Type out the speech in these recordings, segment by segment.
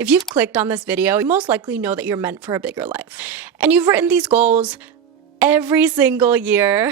If you've clicked on this video, you most likely know that you're meant for a bigger life. And you've written these goals every single year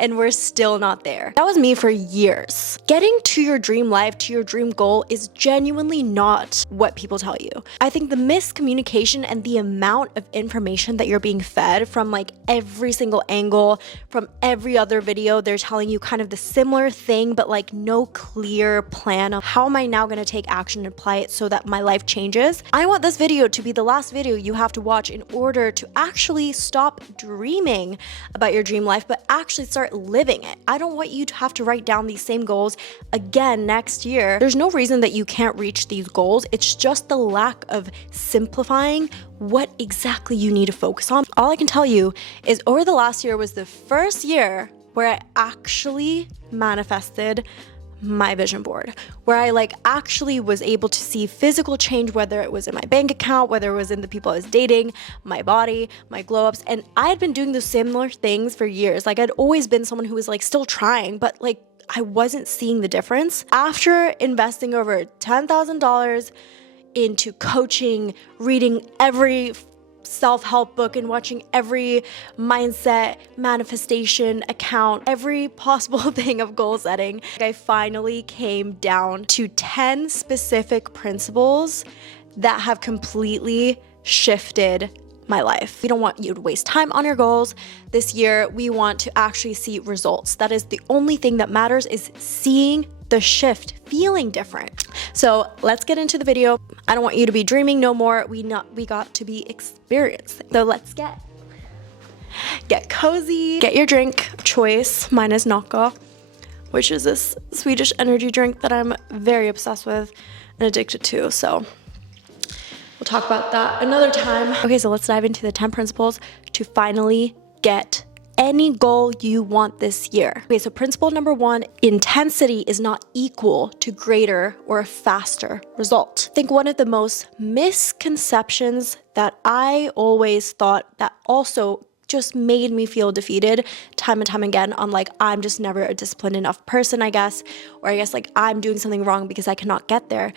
and we're still not there. That was me for years. Getting to your dream life, to your dream goal is genuinely not what people tell you. I think the miscommunication and the amount of information that you're being fed from like every single angle, from every other video, they're telling you kind of the similar thing, but like no clear plan of how am I now gonna take action and apply it so that my life changes. I want this video to be the last video you have to watch in order to actually stop dreaming about your dream life, but actually start living it. I don't want you to have to write down these same goals again next year. There's no reason that you can't reach these goals. It's just the lack of simplifying what exactly you need to focus on. All I can tell you is over the last year was the first year where I actually manifested my vision board, where I like actually was able to see physical change, whether it was in my bank account, whether it was in the people I was dating, my body, my glow ups. And I had been doing those similar things for years. Like I'd always been someone who was like still trying, but like I wasn't seeing the difference. After investing over $10,000 into coaching, reading every self-help book and watching every mindset, manifestation account, every possible thing of goal setting, I finally came down to 10 specific principles that have completely shifted my life. We don't want you to waste time on your goals this year. We want to actually see results. That is the only thing that matters, is seeing the shift, feeling different. So let's get into the video. I don't want you to be dreaming no more. We got to be experiencing. So let's get cozy. Get your drink of choice. Mine is Nocco, which is this Swedish energy drink that I'm very obsessed with and addicted to. So we'll talk about that another time. Okay, so let's dive into the 10 principles to finally get any goal you want this year. Okay, so principle number 1, intensity is not equal to greater or a faster result. I think one of the most misconceptions that I always thought that also just made me feel defeated time and time again on like, I'm just never a disciplined enough person, I guess, or I guess like I'm doing something wrong because I cannot get there,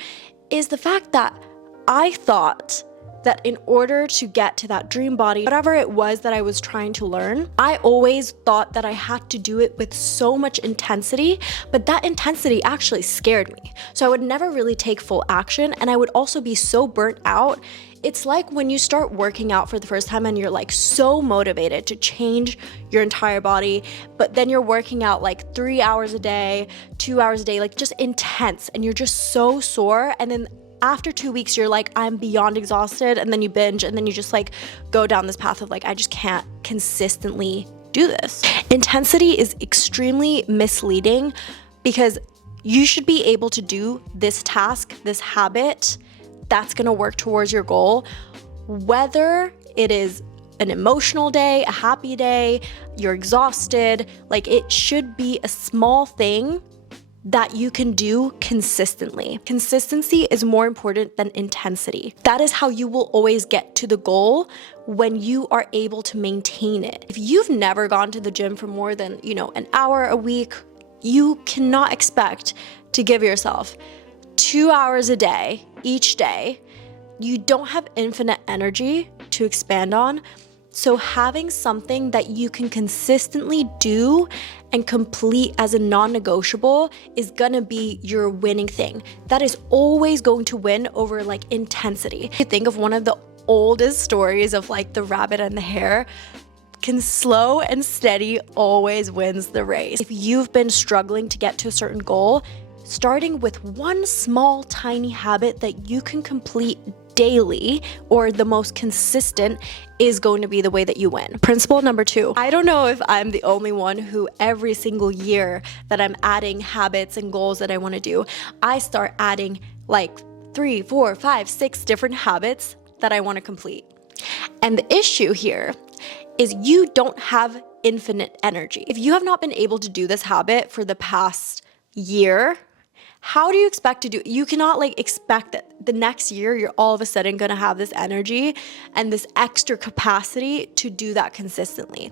is the fact that I thought that in order to get to that dream body, whatever it was that I was trying to learn, I always thought that I had to do it with so much intensity, but that intensity actually scared me. So I would never really take full action, and I would also be so burnt out. It's like when you start working out for the first time and you're like so motivated to change your entire body, but then you're working out like 3 hours a day, 2 hours a day, like just intense, and you're just so sore, and then after 2 weeks, you're like, I'm beyond exhausted, and then you binge, and then you just like go down this path of like, I just can't consistently do this. Intensity is extremely misleading because you should be able to do this task, this habit that's gonna work towards your goal, whether it is an emotional day, a happy day, you're exhausted. Like it should be a small thing that you can do consistently. Consistency is more important than intensity. That is how you will always get to the goal when you are able to maintain it. If you've never gone to the gym for more than, an hour a week, you cannot expect to give yourself 2 hours a day, each day. You don't have infinite energy to expand on. So having something that you can consistently do and complete as a non-negotiable is gonna be your winning thing. That is always going to win over like intensity. You think of one of the oldest stories of like the rabbit and the hare. Slow and steady always wins the race. If you've been struggling to get to a certain goal, starting with one small tiny habit that you can complete daily or the most consistent is going to be the way that you win. Principle number 2. I don't know if I'm the only one who every single year that I'm adding habits and goals that I want to do, I start adding like 3, 4, 5, 6 different habits that I want to complete. And the issue here is you don't have infinite energy. If you have not been able to do this habit for the past year, How do you expect to do? You cannot like expect that the next year you're all of a sudden going to have this energy and this extra capacity to do that consistently.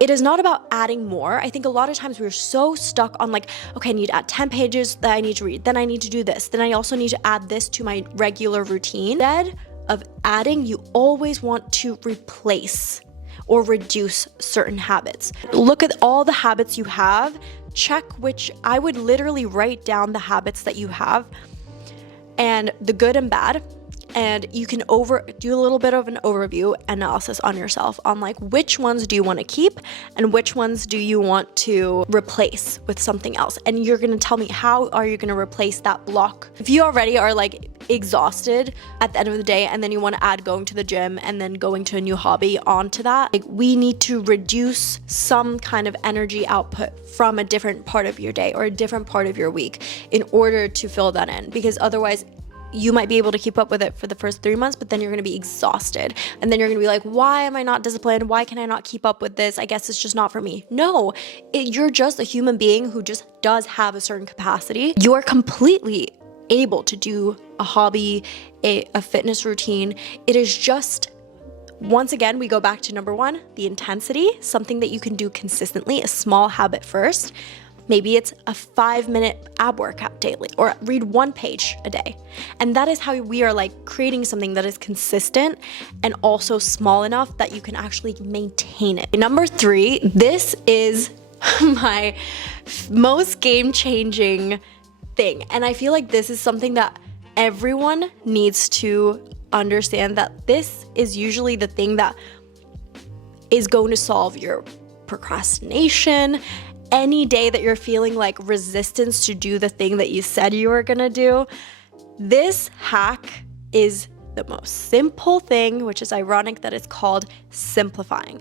It is not about adding more. I think a lot of times we're so stuck on like, okay, I need to add 10 pages that I need to read. Then I need to do this. Then I also need to add this to my regular routine. Instead of adding, you always want to replace or reduce certain habits. Look at all the habits you have. Check which, I would literally write down the habits that you have and the good and bad. And you can do a little bit of an overview analysis on yourself on like which ones do you want to keep and which ones do you want to replace with something else. And you're going to tell me, how are you going to replace that block? If you already are like exhausted at the end of the day and then you want to add going to the gym and then going to a new hobby onto that, like we need to reduce some kind of energy output from a different part of your day or a different part of your week in order to fill that in, because otherwise you might be able to keep up with it for the first 3 months, but then you're going to be exhausted. And then you're going to be like, why am I not disciplined? Why can I not keep up with this? I guess it's just not for me. No, you're just a human being who just does have a certain capacity. You're completely able to do a hobby, a fitness routine. It is just, once again, we go back to number one, the intensity, something that you can do consistently, a small habit first. Maybe it's a 5-minute ab workout daily or read 1 page a day. And that is how we are like creating something that is consistent and also small enough that you can actually maintain it. Number 3, this is my most game-changing thing. And I feel like this is something that everyone needs to understand, that this is usually the thing that is going to solve your procrastination. Any day that you're feeling like resistance to do the thing that you said you were gonna do, this hack is the most simple thing, which is ironic that it's called simplifying.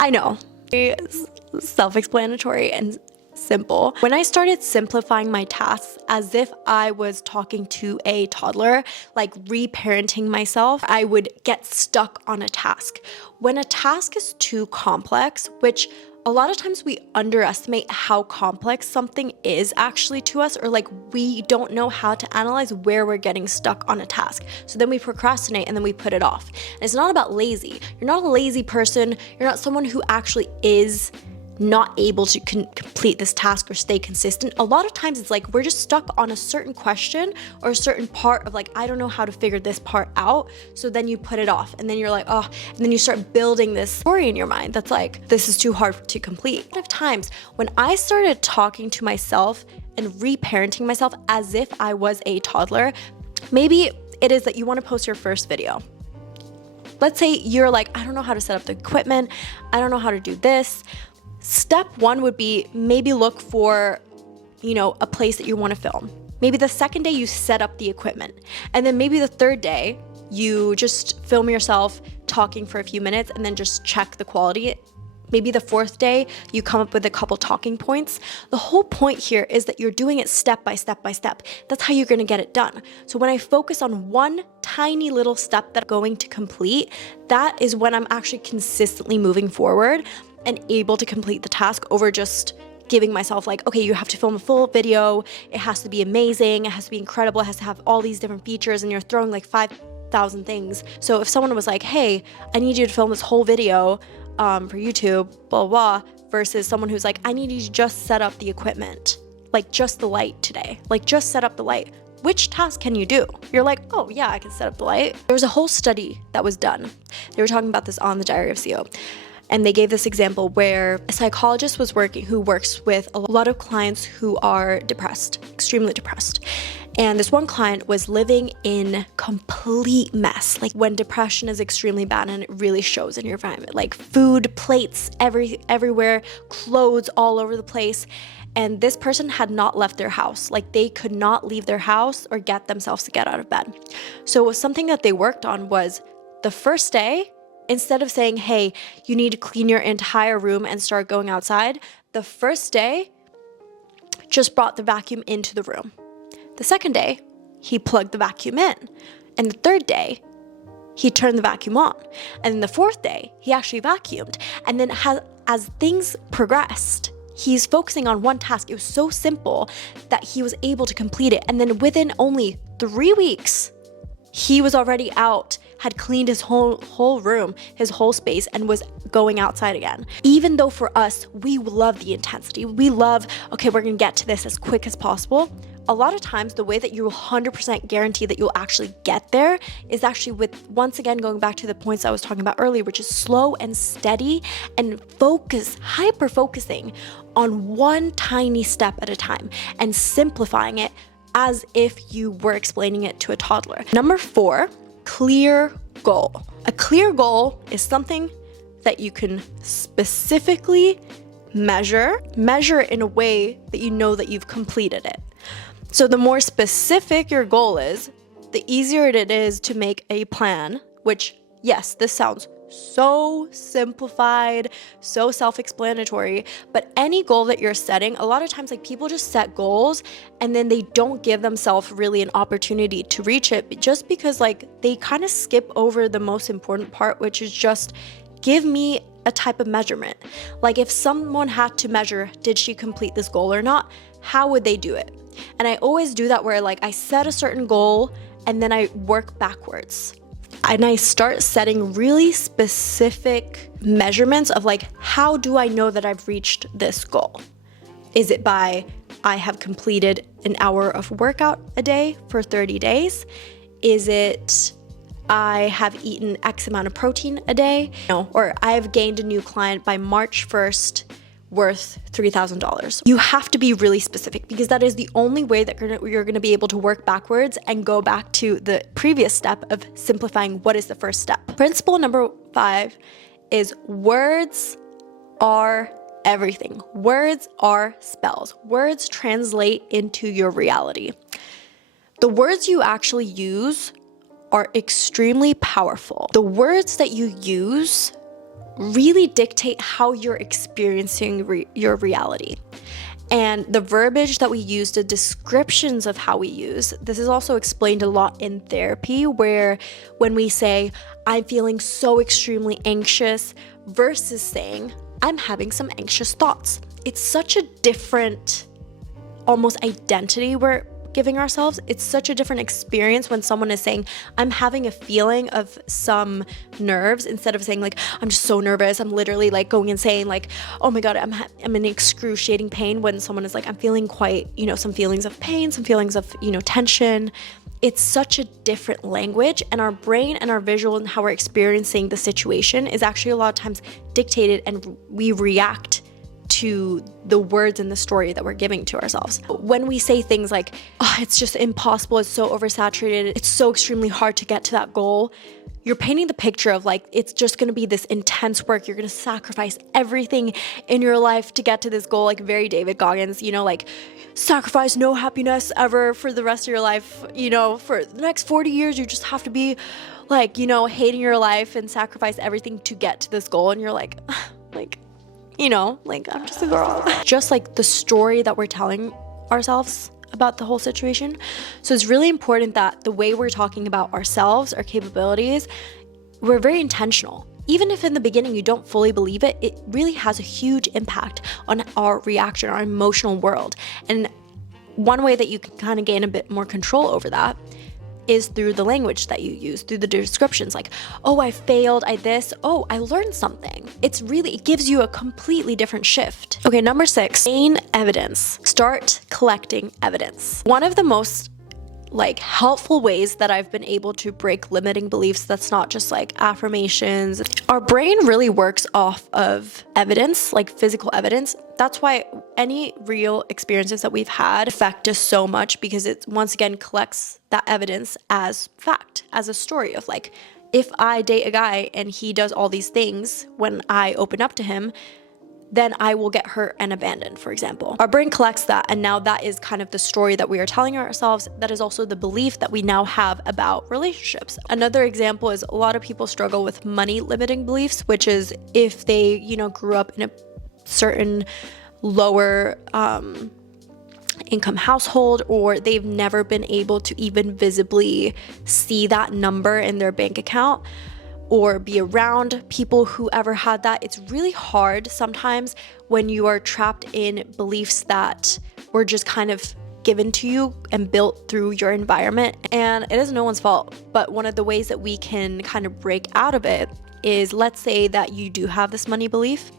I know, it's self-explanatory and simple. When I started simplifying my tasks as if I was talking to a toddler, like reparenting myself, I would get stuck on a task. When a task is too complex, which a lot of times we underestimate how complex something is actually to us, or like we don't know how to analyze where we're getting stuck on a task. So then we procrastinate and then we put it off. And it's not about lazy. You're not a lazy person. You're not someone who actually is not able to complete this task or stay consistent. A lot of times it's like we're just stuck on a certain question or a certain part of like, I don't know how to figure this part out. So then you put it off and then you're like, oh, and then you start building this story in your mind that's like, this is too hard to complete. A lot of times when I started talking to myself and reparenting myself as if I was a toddler, maybe it is that you want to post your first video. Let's say you're like, I don't know how to set up the equipment. I don't know how to do this. Step 1 would be maybe look for, a place that you want to film. Maybe the second day you set up the equipment. And then maybe the third day you just film yourself talking for a few minutes and then just check the quality. Maybe the fourth day you come up with a couple talking points. The whole point here is that you're doing it step by step by step. That's how you're going to get it done. So when I focus on one tiny little step that I'm going to complete, that is when I'm actually consistently moving forward and able to complete the task over just giving myself like, okay, you have to film a full video. It has to be amazing. It has to be incredible. It has to have all these different features, and you're throwing like 5,000 things. So if someone was like, hey, I need you to film this whole video for YouTube, blah, blah, versus someone who's like, I need you to just set up the equipment, like just the light today, like just set up the light. Which task can you do? You're like, oh yeah, I can set up the light. There was a whole study that was done. They were talking about this on the Diary of CEO. And they gave this example where a psychologist was who works with a lot of clients who are depressed, extremely depressed. And this one client was living in complete mess. Like when depression is extremely bad and it really shows in your environment, like food, plates, everywhere, clothes all over the place. And this person had not left their house. Like they could not leave their house or get themselves to get out of bed. So it was something that they worked on was the first day, instead of saying, hey, you need to clean your entire room and start going outside, the first day just brought the vacuum into the room. The second day, he plugged the vacuum in. And the third day, he turned the vacuum on. And then the fourth day, he actually vacuumed. And then as things progressed, He's focusing on one task. It was so simple that he was able to complete it. And then within only 3 weeks, he was already out, had cleaned his whole room, his whole space, and was going outside again. Even though for us, we love the intensity. We love, okay, we're gonna get to this as quick as possible. A lot of times, the way that you will 100% guarantee that you'll actually get there is actually with, once again, going back to the points I was talking about earlier, which is slow and steady and hyper focusing on one tiny step at a time and simplifying it as if you were explaining it to a toddler. Number 4, clear goal. A clear goal is something that you can specifically measure in a way that you know that you've completed it. So the more specific your goal is, the easier it is to make a plan, which, yes, this sounds so simplified, so self-explanatory, but any goal that you're setting, a lot of times, like, people just set goals and then they don't give themselves really an opportunity to reach it, just because, like, they kind of skip over the most important part, which is just give me a type of measurement. Like, if someone had to measure, did she complete this goal or not, how would they do it? And I always do that where, like, I set a certain goal and then I work backwards. And I start setting really specific measurements of, like, how do I know that I've reached this goal? Is it by I have completed an hour of workout a day for 30 days? Is it I have eaten X amount of protein a day? No, or I have gained a new client by March 1st worth $3,000. You have to be really specific, because that is the only way that you're gonna be able to work backwards and go back to the previous step of simplifying what is the first step. Principle number 5 is words are everything. Words are spells. Words translate into your reality. The words you actually use are extremely powerful. The words that you use really dictate how you're experiencing your reality. And the verbiage that we use, the descriptions of how we use, this is also explained a lot in therapy, where when we say, I'm feeling so extremely anxious, versus saying, I'm having some anxious thoughts. It's such a different, almost identity we're giving ourselves. It's such a different experience when someone is saying, I'm having a feeling of some nerves, instead of saying, like, I'm just so nervous, I'm literally, like, going and saying, like, oh my god, I'm in excruciating pain, when someone is like, I'm feeling quite, some feelings of pain, some feelings of, tension. It's such a different language, and our brain and our visual and how we're experiencing the situation is actually a lot of times dictated, and we react to the words in the story that we're giving to ourselves. When we say things like, oh, it's just impossible, it's so oversaturated, it's so extremely hard to get to that goal, you're painting the picture of, like, it's just gonna be this intense work. You're gonna sacrifice everything in your life to get to this goal, like very David Goggins, like, sacrifice no happiness ever for the rest of your life, for the next 40 years, you just have to be, like, hating your life and sacrifice everything to get to this goal. And you're like, I'm just a girl. Just like the story that we're telling ourselves about the whole situation. So it's really important that the way we're talking about ourselves, our capabilities, we're very intentional. Even if in the beginning you don't fully believe it, it really has a huge impact on our reaction, our emotional world. And one way that you can kind of gain a bit more control over that is through the language that you use, through the descriptions, like, oh, I failed, I learned something. It gives you a completely different shift. Okay, number 6, gain evidence. Start collecting evidence. One of the most helpful ways that I've been able to break limiting beliefs that's not just like affirmations. Our brain really works off of evidence, like physical evidence. That's why any real experiences that we've had affect us so much, because it once again collects that evidence as fact, as a story of, like, if I date a guy and he does all these things when I open up to him, then I will get hurt and abandoned, for example. Our brain collects that, and now that is kind of the story that we are telling ourselves. That is also the belief that we now have about relationships. Another example is a lot of people struggle with money limiting beliefs, which is if they, grew up in a certain lower income household, or they've never been able to even visibly see that number in their bank account. or be around people who ever had that. It's really hard sometimes when you are trapped in beliefs that were just kind of given to you and built through your environment, and it is no one's fault. But one of the ways that we can kind of break out of it is, let's say that you do have this money belief.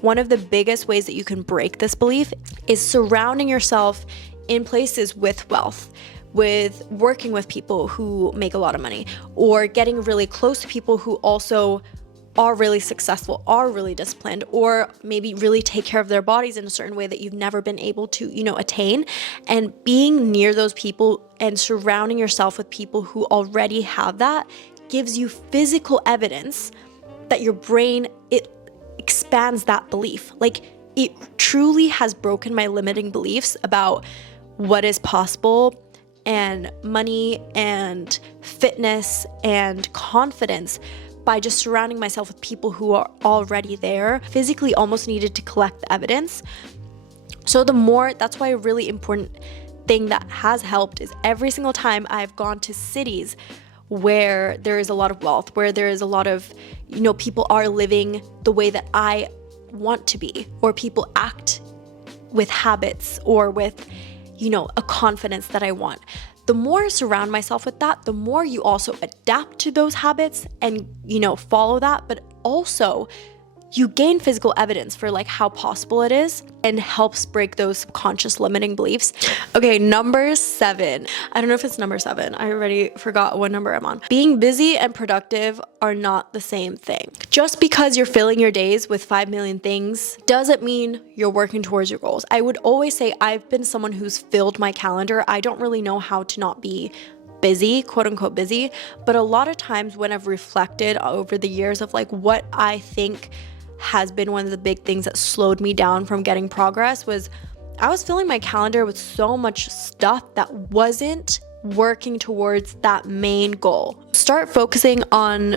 One of the biggest ways that you can break this belief is surrounding yourself in places with wealth, with working with people who make a lot of money, or getting really close to people who also are really successful, are really disciplined, or maybe really take care of their bodies in a certain way that you've never been able to, attain. And being near those people and surrounding yourself with people who already have that gives you physical evidence that your brain, it expands that belief. Like, it truly has broken my limiting beliefs about what is possible, and money and fitness and confidence, by just surrounding myself with people who are already there. Physically almost needed to collect the evidence. So that's why a really important thing that has helped is every single time I've gone to cities where there is a lot of wealth, where there is a lot of, people are living the way that I want to be, or people act with habits or with, a confidence that I want. The more I surround myself with that, the more you also adapt to those habits and, follow that, but also you gain physical evidence for like how possible it is, and helps break those subconscious limiting beliefs. Okay, number 7. I don't know if it's number 7. I already forgot what number I'm on. Being busy and productive are not the same thing. Just because you're filling your days with 5 million things doesn't mean you're working towards your goals. I would always say I've been someone who's filled my calendar. I don't really know how to not be busy, quote unquote busy, but a lot of times when I've reflected over the years of like what I think has been one of the big things that slowed me down from getting progress, was I was filling my calendar with so much stuff that wasn't working towards that main goal. Start focusing on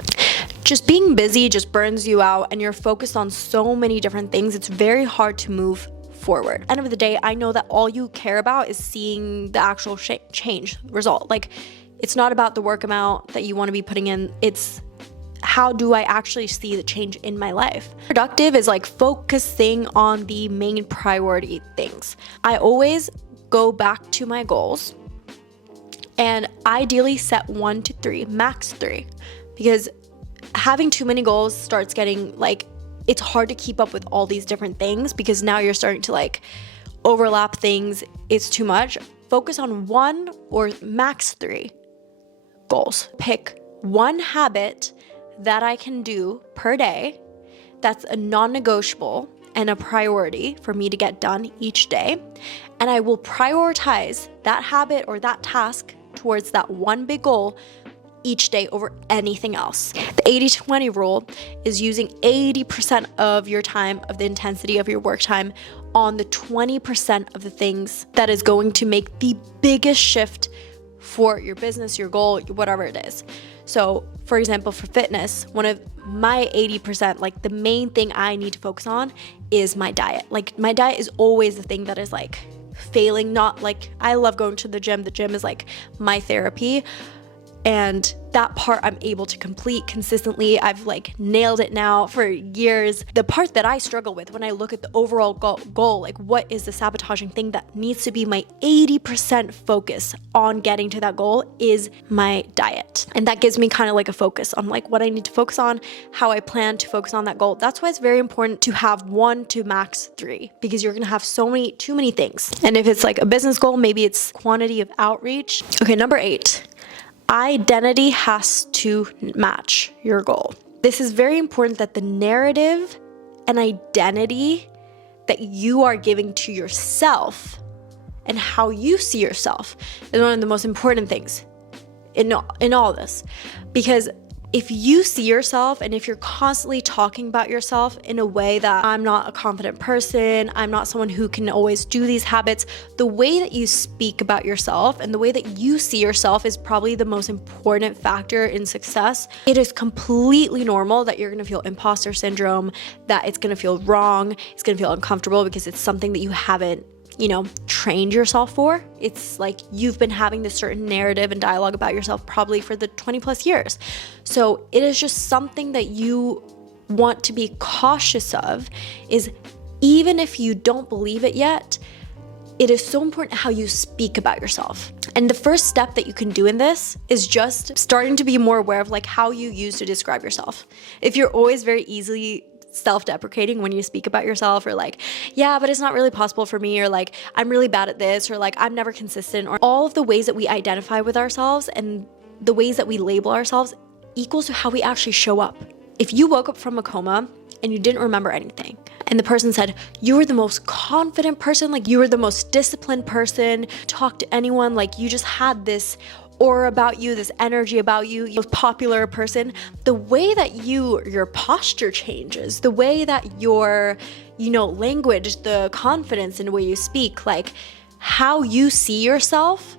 just being busy just burns you out, and you're focused on so many different things. It's very hard to move forward. End of the day, I know that all you care about is seeing the actual change result. Like, it's not about the work amount that you want to be putting in. It's how do I actually see the change in my life? Productive is like focusing on the main priority things. I always go back to my goals and ideally set 1 to 3, max 3, because having too many goals starts getting like, it's hard to keep up with all these different things, because now you're starting to like overlap things. It's too much. Focus on 1 or max 3 goals. Pick one habit that I can do per day that's a non-negotiable and a priority for me to get done each day, and I will prioritize that habit or that task towards that one big goal each day over anything else. The 80-20 rule is using 80% of your time, of the intensity of your work time, on the 20% of the things that is going to make the biggest shift for your business, your goal, whatever it is. So for example, for fitness, one of my 80%, like the main thing I need to focus on is my diet. Like, my diet is always the thing that is like failing. Not like, I love going to the gym. The gym is like my therapy. And that part I'm able to complete consistently. I've like nailed it now for years. The part that I struggle with when I look at the overall goal, like what is the sabotaging thing that needs to be my 80% focus on getting to that goal, is my diet. And that gives me kind of like a focus on like what I need to focus on, how I plan to focus on that goal. That's why it's very important to have 1 to max 3, because you're gonna have too many things. And if it's like a business goal, maybe it's quantity of outreach. Okay, number 8. Identity has to match your goal. This is very important, that the narrative and identity that you are giving to yourself and how you see yourself is one of the most important things in all this. Because if you see yourself, and if you're constantly talking about yourself in a way that I'm not a confident person, I'm not someone who can always do these habits, the way that you speak about yourself and the way that you see yourself is probably the most important factor in success. It is completely normal that you're gonna feel imposter syndrome, that it's gonna feel wrong, it's gonna feel uncomfortable because it's something that you haven't trained yourself for. It's like you've been having this certain narrative and dialogue about yourself probably for the 20 plus years. So it is just something that you want to be cautious of, is even if you don't believe it yet, it is so important how you speak about yourself. And the first step that you can do in this is just starting to be more aware of like how you use to describe yourself. If you're always very easily self-deprecating when you speak about yourself, or like, yeah, but it's not really possible for me, or like, I'm really bad at this, or like, I'm never consistent, or all of the ways that we identify with ourselves and the ways that we label ourselves equals to how we actually show up. If you woke up from a coma and you didn't remember anything, and the person said, you were the most confident person, like you were the most disciplined person, talk to anyone, like you just had this aura about you, this energy about you, you're a popular person, the way that your posture changes, the way that your, language, the confidence in the way you speak, like how you see yourself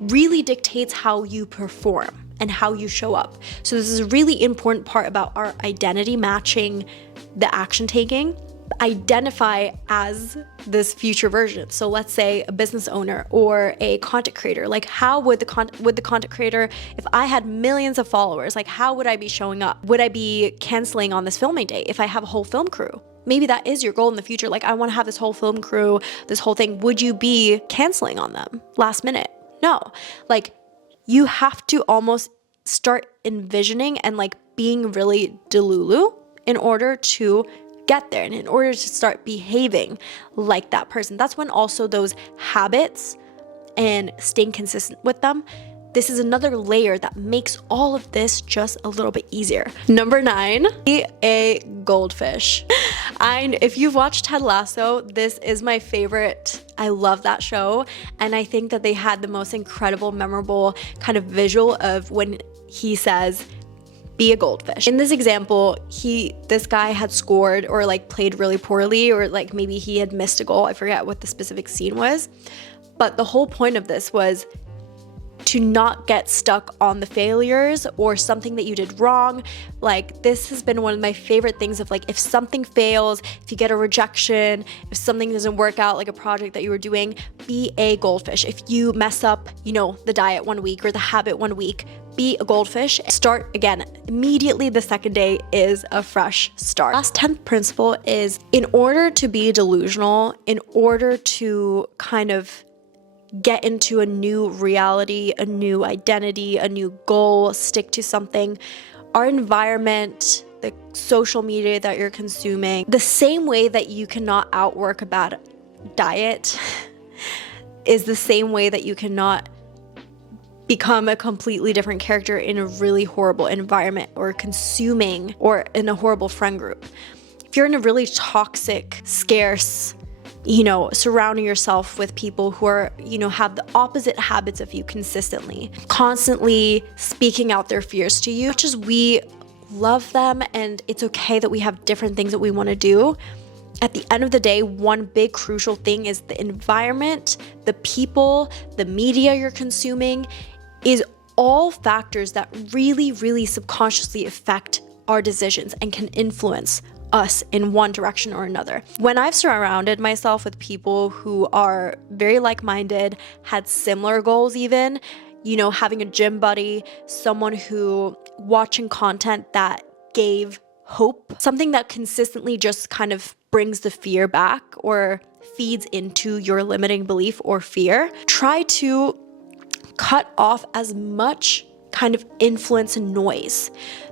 really dictates how you perform and how you show up. So this is a really important part about our identity matching the action taking. Identify as this future version. So let's say a business owner or a content creator. Like how would the content creator, if I had millions of followers, like how would I be showing up? Would I be canceling on this filming day if I have a whole film crew? Maybe that is your goal in the future. Like I want to have this whole film crew, this whole thing. Would you be canceling on them last minute? No. Like you have to almost start envisioning and like being really delulu in order to get there and in order to start behaving like that person. That's when also those habits and staying consistent with them, this is another layer that makes all of this just a little bit easier. Number 9, be a goldfish. If you've watched Ted Lasso, this is my favorite. I love that show. And I think that they had the most incredible, memorable kind of visual of when he says, be a goldfish. In this example, this guy had scored or like played really poorly, or like maybe he had missed a goal. I forget what the specific scene was. But the whole point of this was to not get stuck on the failures or something that you did wrong. Like this has been one of my favorite things of like, if something fails, if you get a rejection, if something doesn't work out, like a project that you were doing, be a goldfish. If you mess up, the diet one week or the habit one week, be a goldfish. Start again. Immediately the second day is a fresh start. Last 10th principle is, in order to be delusional, in order to kind of get into a new reality, a new identity, a new goal, stick to something, our environment, the social media that you're consuming, the same way that you cannot outwork a bad diet is the same way that you cannot become a completely different character in a really horrible environment or consuming or in a horrible friend group. If you're in a really toxic, scarce, surrounding yourself with people who are, have the opposite habits of you consistently, constantly speaking out their fears to you, much as we love them and it's okay that we have different things that we want to do, at the end of the day, one big crucial thing is the environment, the people, the media you're consuming is all factors that really, really subconsciously affect our decisions and can influence us in one direction or another. When I've surrounded myself with people who are very like-minded, had similar goals even, having a gym buddy, someone who watching content that gave hope, something that consistently just kind of brings the fear back or feeds into your limiting belief or fear, try to cut off as much kind of influence and noise.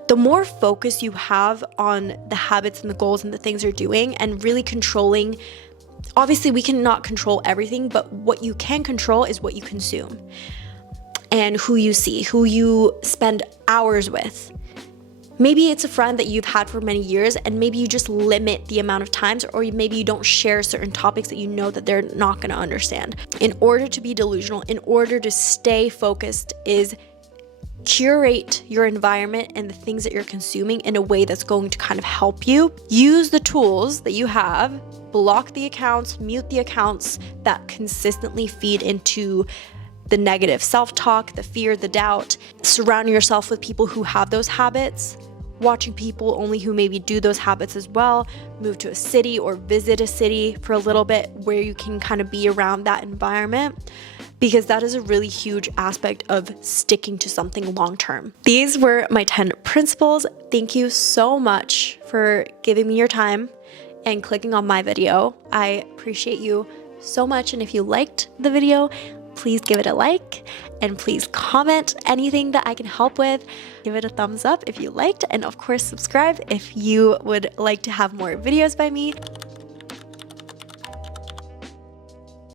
The more focus you have on the habits and the goals and the things you're doing and really controlling, obviously we cannot control everything, but what you can control is what you consume and who you see, who you spend hours with. Maybe it's a friend that you've had for many years and maybe you just limit the amount of times, or maybe you don't share certain topics that you know that they're not going to understand. In order to be delusional, in order to stay focused, is curate your environment and the things that you're consuming in a way that's going to kind of help you. Use the tools that you have, block the accounts, mute the accounts that consistently feed into the negative self-talk, the fear, the doubt. Surround yourself with people who have those habits watching people only who maybe do those habits as well, move to a city or visit a city for a little bit where you can kind of be around that environment, because that is a really huge aspect of sticking to something long term. These were my 10 principles. Thank you so much for giving me your time and clicking on my video. I appreciate you so much. And if you liked the video, please give it a like and please comment anything that I can help with. Give it a thumbs up if you liked, and of course subscribe if you would like to have more videos by me.